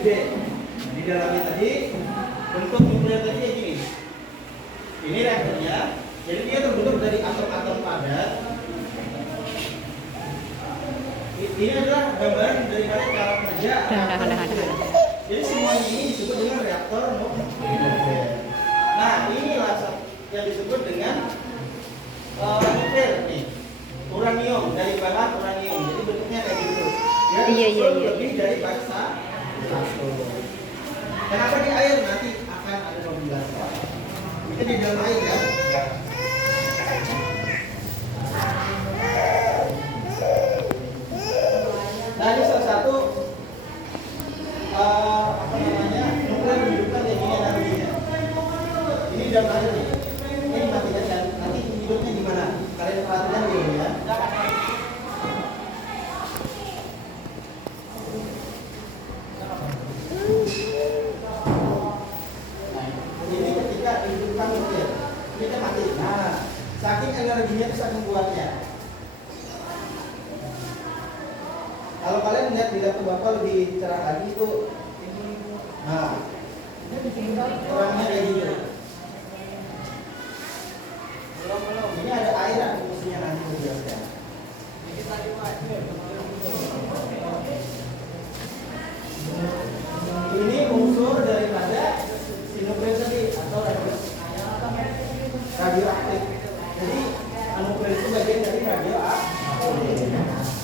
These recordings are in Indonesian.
gede. Di dalamnya tadi bentuk nuklir tadi kayak gini. Ini reaktornya. Jadi dia terbentuk dari atom-atom padat. Ini adalah gambaran daripada cara kerja. Jadi semua ini disebut dengan reaktor nuklir. Nah, inilah yang disebut dengan nuklir nih. Uranium, dari bahan uranium. Jadi bentuknya kayak gitu. Ya, lebih dari bangsa satu. Kenapa di air? Nanti akan ada pembahasan. Ini di dalam air ya. Nah, ini salah satu nuklir hidupkan kayak gini energinya. Ini di dalam air nih. Ini dimatikan dan nanti hidupnya gimana? Kalian perhatikan dulu ya. Ini ketika dihidupkan nuklir, ini mati. Nah, saking energinya itu saking kuatnya. Kalau kalian lihat di laptop Bapak lebih cerah lagi itu, nah, orangnya kayak gitu. Ini ada air aku fungsinya nanti menjelaskan. Ini unsur daripada nuklir tadi atau radioaktif. Jadi nuklir itu bagian dari radioaktif.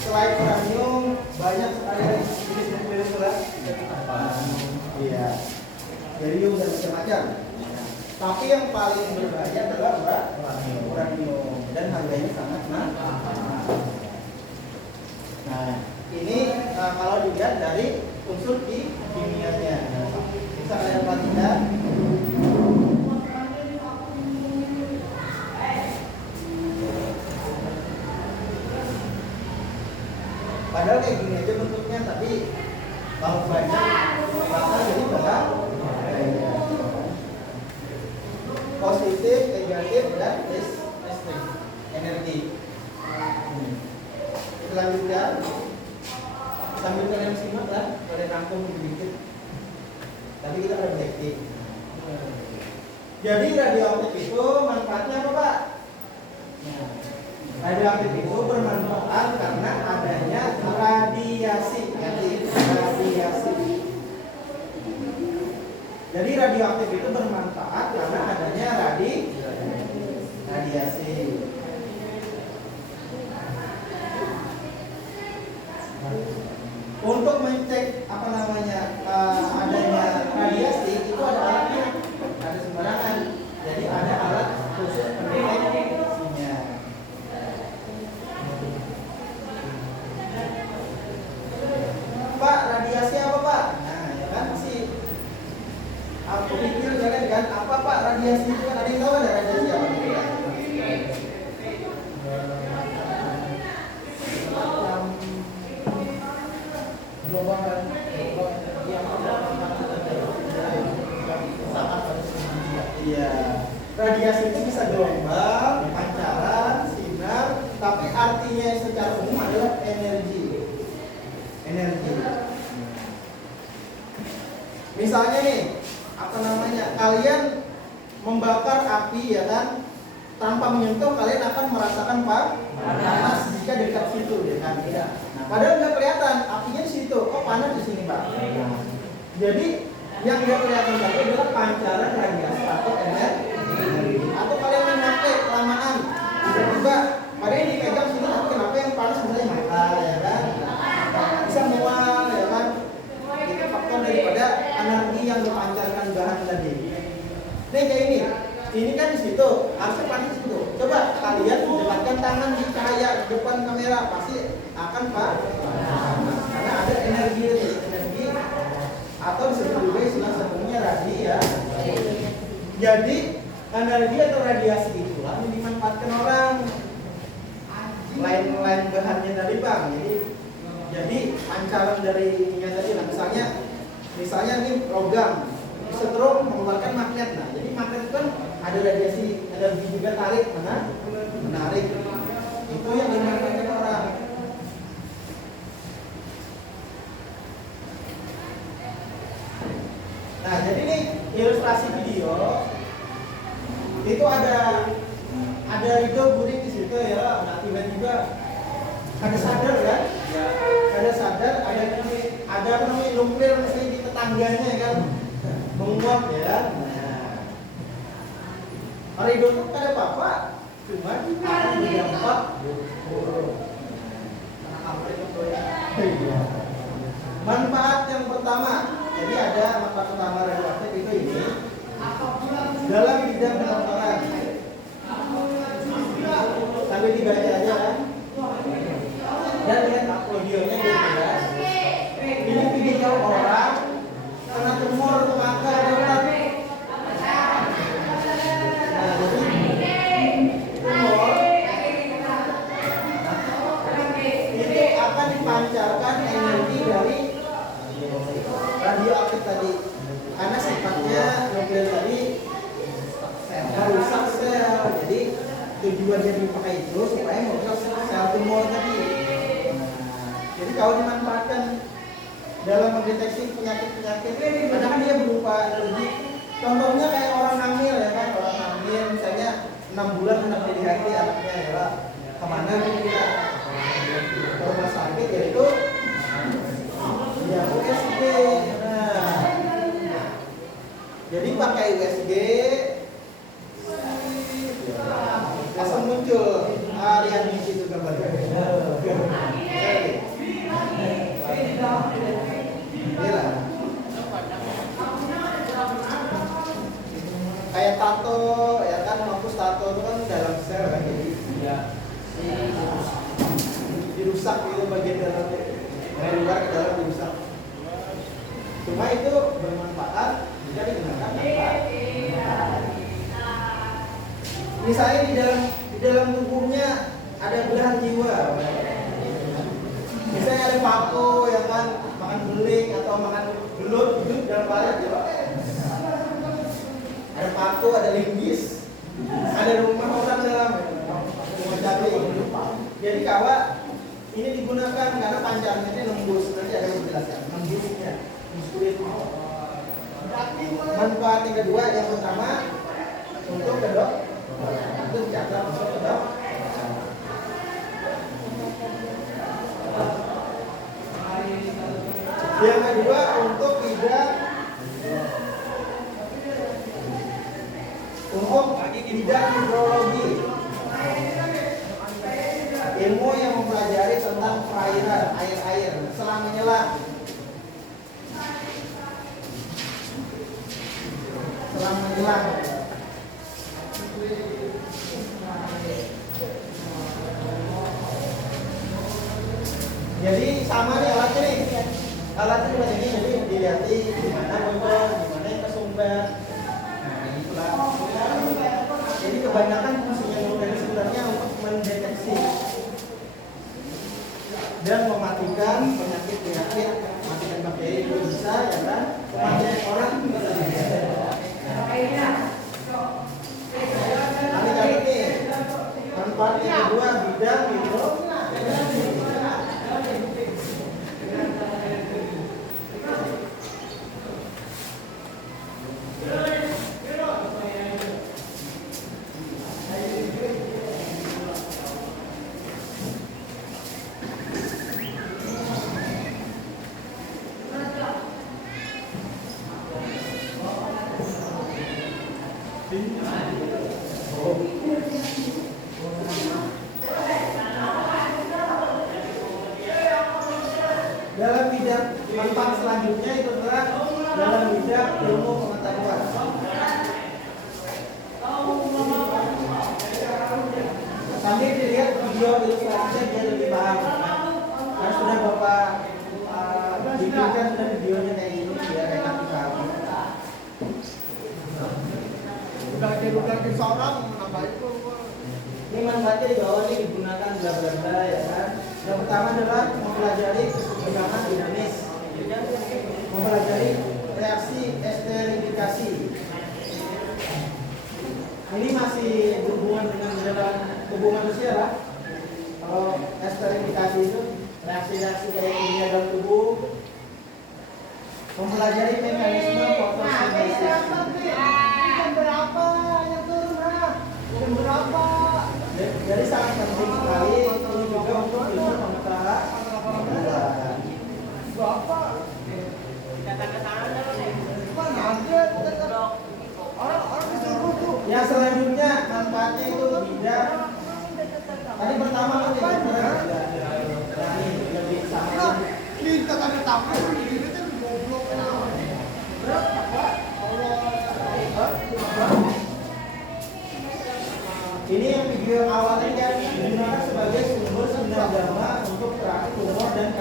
Selain uranium banyak sekali jenis nuklir itu lah. Iya, barium dan macam-macam. Tapi yang paling berbahaya adalah uranium dan harganya sangat mahal. Nah, ini kalau dilihat dari unsur di kimianya, bisa kalian perhatikan. Padahal kayak gini aja bentuknya, tapi kalau banyak maka jadi bahaya. Positif, negatif, dan listrik energi. Selanjutnya, sambil kalian simak lah, kalian rangkum sedikit. Tapi kita ada basic. Jadi radioaktif itu manfaatnya apa, Pak? Radioaktif itu bermanfaat karena adanya radiasi. Jadi radioaktif itu bermanfaat karena adanya radiasi. Untuk mencek adanya radiasi itu ada alatnya, ada sembarangan. Jadi ada alat khusus pendeteksinya. Pak, radiasi apa, Pak? Nah, ya kan sih. Aku pikir jangan kan apa, Pak, radiasi itu kan ada yang tahu ada radiasi apa gitu ya? Iya, radiasi itu bisa gelombang, pancaran, sinar, tapi artinya secara umum adalah energi. Misalnya nih, kalian membakar api ya kan, tanpa menyentuh kalian akan merasakan panas jika dekat situ ya kan. Nah, padahal nggak kelihatan apinya di situ, kok panas di sini, Pak. Jadi yang nggak kelihatan tadi adalah pancaran radiasi atau energi. Atau kalian memakai kelamaan, tiba-tiba padahal yang dipegang sini, tapi kenapa yang panas misalnya mata ya kan? Bisa mual ya kan? Itu faktor daripada energi yang dipancarkan bahan tadi. Nih kayak ini kan di situ, harusnya panas di situ. Coba kalian dekatkan tangan di cahaya depan kamera, pasti akan panas karena ada energi atau disebut juga istilah sebelumnya radiasi. Jadi energi atau radiasi itulah yang dimanfaatkan orang. Lain bahannya tadi, Bang. Jadi pancaran dari ininya tadi, nah misalnya ini logam setrum mengeluarkan magnet. Nah, jadi magnet itu kan ada radiasi energi juga tarik menarik. Itu yang dimanfaatkan orang. Nah, jadi nih ilustrasi video itu ada Rido Guring di situ ya. Nah, tiba-tiba ada sadar kan? Ada sadar, ada apa namanya nuklir misalnya di tetangganya kan, menguap ya. Nah, Rido tuh ada apa-apa, cuma akan berdampak buruk. Manfaat yang pertama, jadi ada manfaat utama radioaktif itu ini dalam bidang kedokteran. Sambil dibaca aja kan. Dan lihat audionya dia jelas. Ini video orang kena tumor maka dapat. Nah, jadi tumor ini akan dipancarkan energi dari radioaktif tadi, karena sifatnya nuklir tadi merusak sel. Jadi tujuannya dipakai itu supaya merusak sel tumor tadi. Jadi kalau dimanfaatkan dalam mendeteksi penyakit-penyakit, kadang kan dia berupa energi. Contohnya kayak orang hamil ya kan, orang hamil misalnya 6 bulan hendak DHT anaknya ya, kemana kita ke rumah sakit, yaitu ya USG. Nah, jadi pakai USG langsung muncul lihat di situ gambarnya. Kayak tato ya kan, menghapus tato itu kan dalam sel kan, jadi dirusak itu bagian dalam, dari luar ke dalam dirusak. Cuma itu bermanfaat jika digunakan tanpa. Misalnya di dalam tubuhnya ada belahan jiwa. Misalnya ada paku yang kan makan beling atau makan belut hidup dalam badan ya. Ada paku, ada linggis, ada rumah orang dalam rumah cabai. Jadi kawan ini digunakan karena panjangnya ini nembus, nanti ada yang menjelaskan nembusnya, nembus kulit. Manfaat yang kedua, yang pertama untuk kedok, itu dicatat untuk kedok. Yang kedua untuk bidang hidrologi, ilmu yang mempelajari tentang perairan, air, selang menyelam. Jadi sama nih alatnya nih. Alatnya cuma ini, jadi dilihat di mana bocor, di mana yang kesumbat. Nah, itulah. Jadi kebanyakan fungsinya nuklir sebenarnya untuk mendeteksi dan mematikan penyakit, mematikan bakteri itu bisa ya kan, mematikan orang juga bisa. Nanti kali ini manfaat yang kedua bidang itu. Dalam bidang manfaat selanjutnya itu adalah dalam bidang ilmu pengetahuan. Sambil dilihat video ilustrasinya dia lebih paham. Karena sudah Bapak bikinkan sudah videonya kayak ini biar enak dipahami. Bukan seorang apa itu. Ini manfaatnya di bawah ini digunakan bla bla bla ya kan. Yang pertama adalah mempelajari keseimbangan dinamis, mempelajari reaksi esterifikasi. Ini masih berhubungan dengan dalam tubuh manusia lah. Kalau esterifikasi itu reaksi-reaksi kayak kimia dalam tubuh, mempelajari mekanisme fotosintesa. Jadi sangat penting sekali ini juga untuk ilmu pengelolaan anggaran. Yang selanjutnya manfaatnya itu tidak. Tadi pertama kan lebih sama. Ini yang video awal ini kan digunakan sebagai sumber sinar dharma untuk terapi tumor dan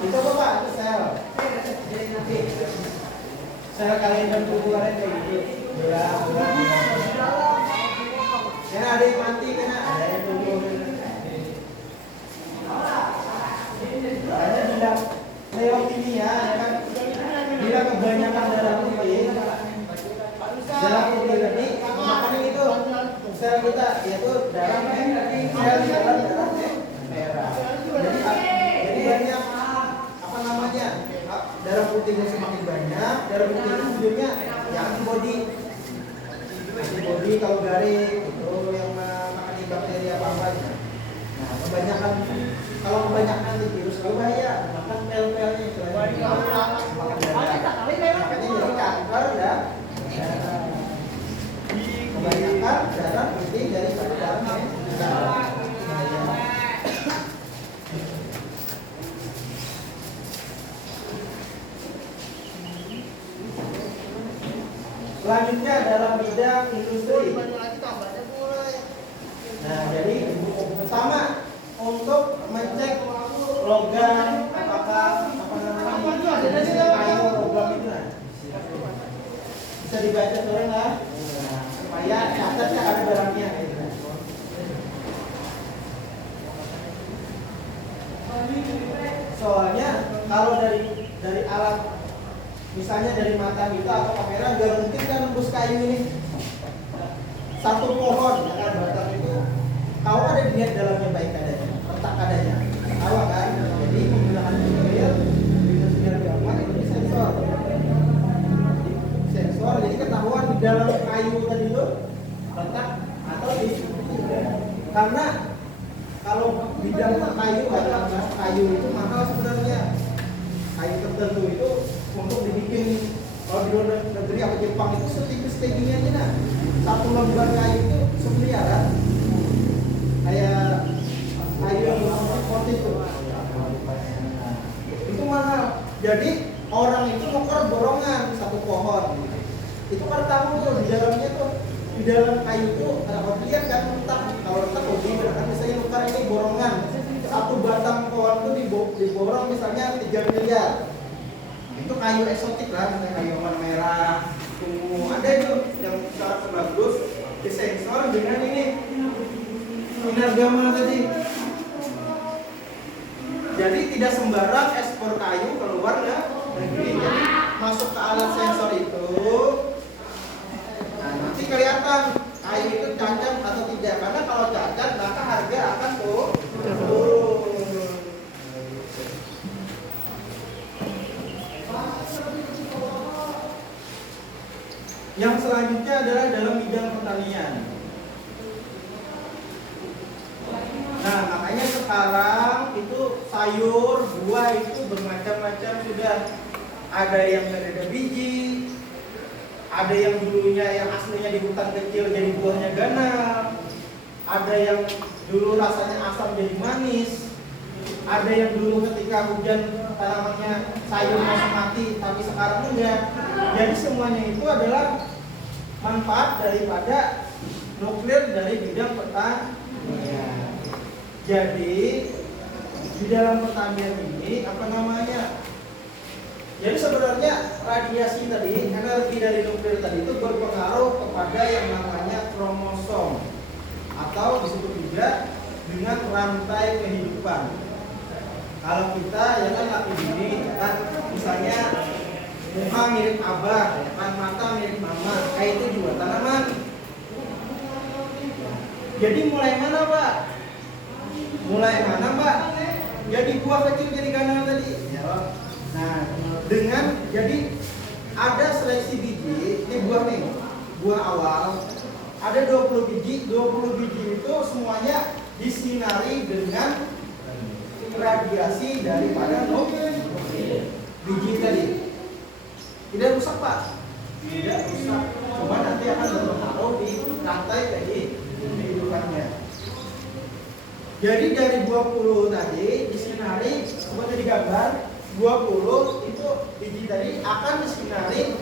itu apa? Itu sel. Sel kalian dan tubuhannya kayak gitu. Karena ada yang mati, karena ada yang tumbuh. Makanya bila leukemia, ya kan, bila kebanyakan darah putih ini, makanya itu sel kita yaitu darah merah, merah. Jadi banyak apa namanya, darah putihnya semakin banyak, darah putih itu ujungnya yang antibody kalau garing itu yang menangani bakteri apa. Nah, kalau kebanyakan antivirus bahaya, makan pel-pelnya makanya jadi kanker ya. Kebanyakan darah putih daripada darah merah. Selanjutnya dalam bidang industri. Nah, jadi pertama untuk mengecek logam apakah kayu logam itu bisa dibaca turun lah, supaya catatnya ada barangnya gitu. Soalnya kalau dari alat misalnya dari mata kita atau kamera nggak mungkin kan nembus kayu ini. Satu pohon ya kan batang itu kalau ada dilihat dalamnya baik adanya, retak adanya, awak kan. Jadi menggunakan tutorial dengan sinar gamma itu sensor, jadi ketahuan di dalam kayu tadi itu retak atau di. Karena kalau bidang kayu atau kayu itu mahal sebenarnya. Kayu tertentu itu untuk dibikin kalau di luar negeri atau Jepang itu setipis kayak gini aja nah. Satu lembar kayu itu semiliaran. Kayak kayu yang seperti itu. Itu mahal. Jadi orang itu nuker borongan satu pohon. Itu kan tahu tuh di dalamnya tuh di dalam kayu itu kalau lihat kan retak. Kalau retak lebih kan misalnya nuker ini borongan. Satu batang pohon itu diborong misalnya 3 miliar. Itu kayu eksotik lah, misalnya kayu warna merah, ungu. Ada itu yang cara bagus disensor dengan ini sinar gamma tadi. Jadi tidak sembarang ekspor kayu keluar negeri. Jadi masuk ke alat sensor itu, nah nanti kelihatan kayu itu cacat atau tidak. Karena kalau cacat maka harga akan turun. Yang selanjutnya adalah dalam bidang pertanian. Nah, makanya sekarang itu sayur, buah itu bermacam-macam sudah. Ada yang ada biji, ada yang dulunya yang aslinya di hutan kecil jadi buahnya ganal, ada yang dulu rasanya asam jadi manis, ada yang dulu ketika hujan tanamannya sayur masih mati tapi sekarang enggak. Jadi semuanya itu adalah manfaat daripada nuklir dari bidang pertanian. Jadi di dalam pertanian ini apa namanya? Jadi sebenarnya radiasi tadi, energi dari nuklir tadi itu berpengaruh kepada yang namanya kromosom atau disebut juga dengan rantai kehidupan. Kalau kita ya kan laki bini kan misalnya muka mirip abah, kan mata mirip mama, kayak itu juga tanaman. Jadi mulai mana Pak? jadi buah kecil jadi ganal tadi. Ya. Nah, dengan jadi ada seleksi biji, ini buah nih, buah awal. Ada 20 biji itu semuanya disinari dengan radiasi daripada biji tadi. Tidak rusak Pak, tidak rusak, cuma nanti akan berpengaruh di rantai tadi kehidupannya. Jadi dari 20 tadi disinari, seperti di gambar 20 itu biji tadi akan disinari,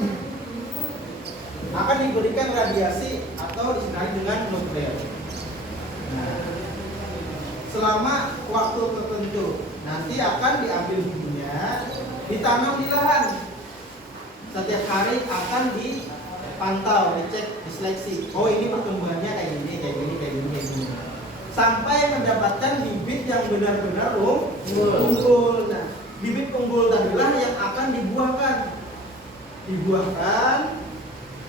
akan diberikan radiasi atau disinari dengan nuklir. Nah, selama waktu tertentu nanti akan diambil bijinya, ditanam di lahan. Setiap hari akan dipantau, dicek, diseleksi. Oh ini pertumbuhannya kayak gini, kayak gini, kayak gini, kayak gini. Sampai mendapatkan bibit yang benar-benar unggul. Nah, bibit unggul tadilah yang akan dibuahkan,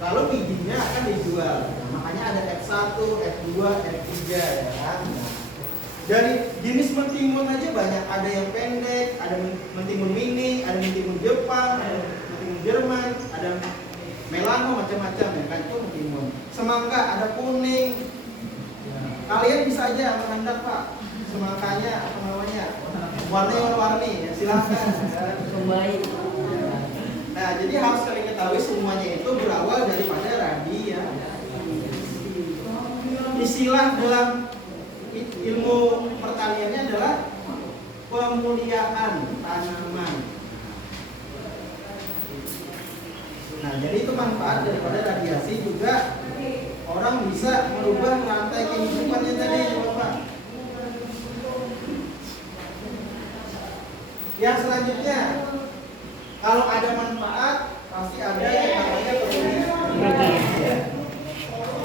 lalu bijinya akan dijual. Nah, makanya ada F1, F2, F3 ya kan. Nah, dari jenis mentimun aja banyak, ada yang pendek, ada mentimun mini, ada mentimun Jepang, ada mentimun Jerman, ada melano, macam-macam ya kan, itu mentimun. Semangka ada kuning. Kalian bisa aja menghendak Pak, semangkanya apa namanya, warna-warni ya, silakan. Baik. Nah, jadi harus kalian ketahui semuanya itu berawal daripada radiasi. Istilah dalam ilmu pertaniannya adalah pemuliaan tanaman. Nah, jadi itu manfaat daripada radiasi juga. Orang bisa merubah rantai kehidupannya tadi, Bapak. Yang selanjutnya, kalau ada manfaat, pasti ada yang namanya kerugian.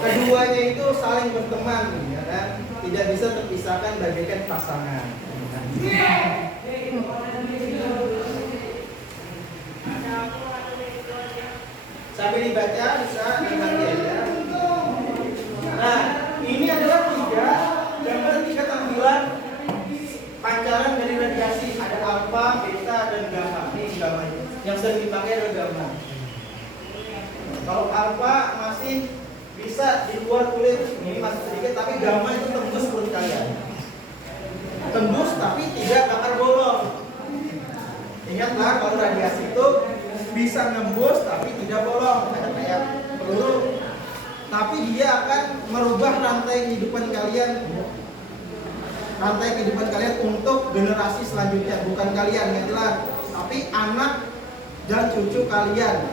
Keduanya itu saling berteman, ya kan? Tidak bisa terpisahkan bagaikan pasangan. Sambil dibaca bisa nanti ya. Nah, ini adalah gambar tiga tampilan pancaran dari radiasi. Ada alfa, beta, dan gamma. Ini gambarnya. Yang sering dipakai adalah gamma. Kalau alfa masih bisa di luar kulit, ini masih sedikit, tapi gamma itu tembus kulit kalian. Tembus tapi tidak bakar bolong. Ingatlah kalau radiasi itu bisa nembus tapi tidak bolong, ada kayak peluru. Tapi dia akan merubah rantai kehidupan kalian. Rantai kehidupan kalian untuk generasi selanjutnya, bukan kalian ingatlah, tapi anak dan cucu kalian.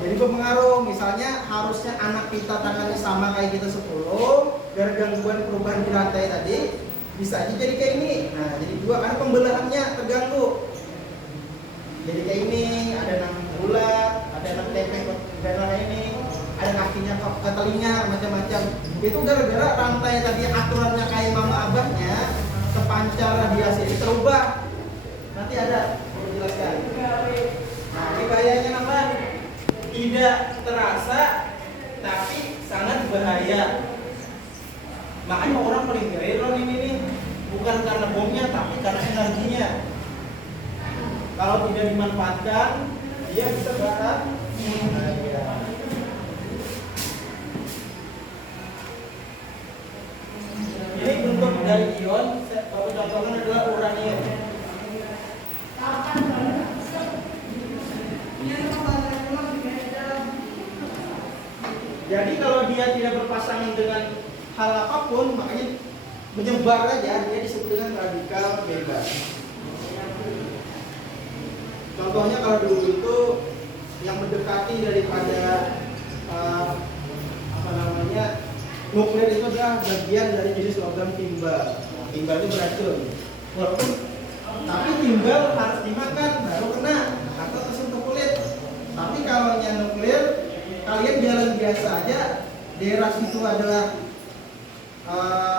Jadi berpengaruh, misalnya harusnya anak kita tangannya sama kayak kita 10, gara gangguan perubahan di rantai tadi, bisa aja jadi kayak ini. Nah, jadi dua, karena pembelahannya terganggu. Jadi kayak ini, ada 6 bulat, ada 6 tepeng darah ini, ada kakinya ke telinga, macam-macam. Itu gara-gara rantai tadi aturannya kayak mama abahnya, kepancar radiasi ini terubah. Nanti ada, aku jelaskan. Nah, ini bahayanya apa? Tidak terasa tapi sangat bahaya. Makanya orang paling heran ini nih, bukan karena bomnya tapi karena energinya. Kalau tidak dimanfaatkan, dia bisa bahaya. Ini bentuk dari ion, contohnya adalah uranium. Jadi kalau dia tidak berpasangan dengan hal apapun, makanya menyebar aja, dia disebut dengan radikal bebas. Contohnya kalau dulu itu yang mendekati daripada nuklir itu adalah bagian dari jenis logam timbal. Timbal itu beracun. Tapi timbal harus dimakan baru kena atau tersentuh kulit. Tapi kalau yang nuklir, kalian jalan biasa aja, daerah situ adalah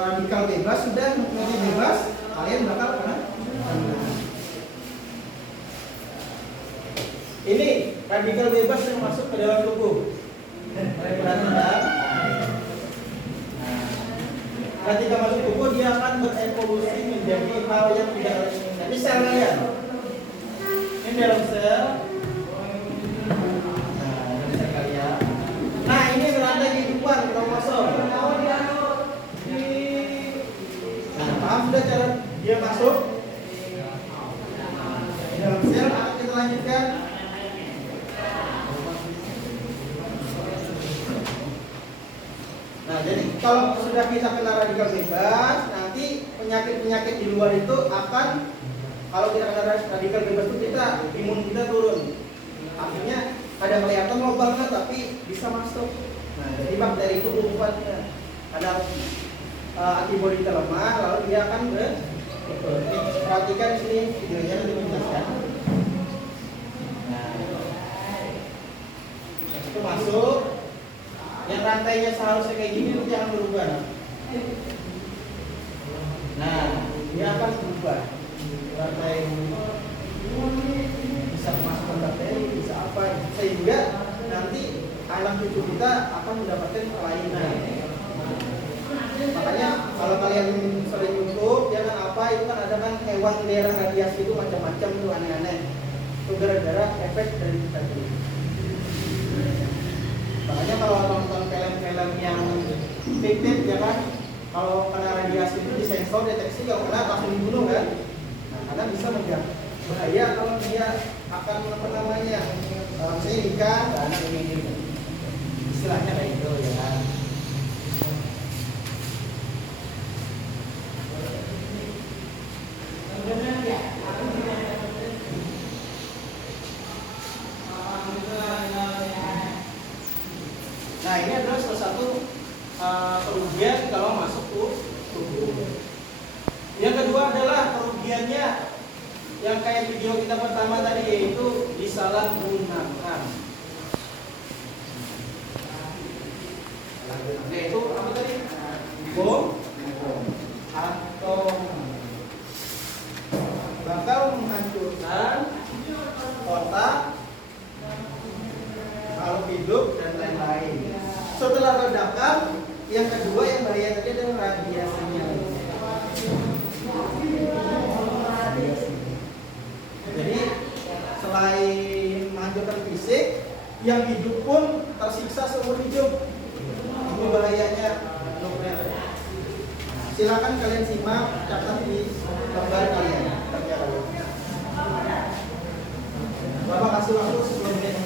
radikal bebas, sudah nuklirnya bebas, kalian bakal kena. Ini radikal bebas yang masuk ke dalam tubuh. Ketika masuk tubuh dia akan berevolusi menjadi hal yang tidak inginkan. Ini sel kalian. Ini dalam sel. Nah, ini sel kalian. Nah, ini berada kehidupan kromosom. Nah, paham sudah cara dia masuk? Dalam sel akan kita lanjutkan. Nah, jadi kalau sudah kita kena radikal bebas, nanti penyakit-penyakit di luar itu akan, kalau kita kena radikal bebas itu imun kita turun. Akhirnya ada kelihatan lubangnya tapi bisa masuk. Nah, jadi bakteri itu umpannya ada antibodi kita lemah, lalu dia akan perhatikan sini videonya nanti menjelaskan. Nah, itu masuk. Yang rantainya seharusnya kayak gini nanti akan berubah. Nah, dia akan berubah. Rantai bisa masukkan bakteri, bisa apa, sehingga nanti anak cucu kita akan mendapatkan kelainan. Makanya kalau kalian sering YouTube, ya kan apa itu kan ada kan hewan daerah radiasi itu macam-macam tuh aneh-aneh. Itu gara-gara efek dari tadi. Makanya kalau nonton film-film yang fiktif ya kan, kalau kena radiasi itu disensor deteksi, kalau kena langsung dibunuh kan. Nah, karena bisa bahaya kalau dia akan apa namanya, misalnya nikah, anak ini istilahnya kayak gitu ya kan. Nah, ini adalah salah satu kerugian kalau masuk tubuh. Yang kedua adalah kerugiannya yang kayak video kita pertama tadi, yaitu disalahgunakan. Yaitu apa tadi? Bom atau bakal menghancurkan otak, makhluk hidup dan lain-lain. Setelah ledakan, yang kedua yang bahaya tadi adalah radiasinya. Jadi selain menghancurkan fisik, yang hidup pun tersiksa seumur hidup. Itu bahayanya nuklir. Silakan kalian simak, catat di gambar kalian. Bapak kasih waktu 10 menit.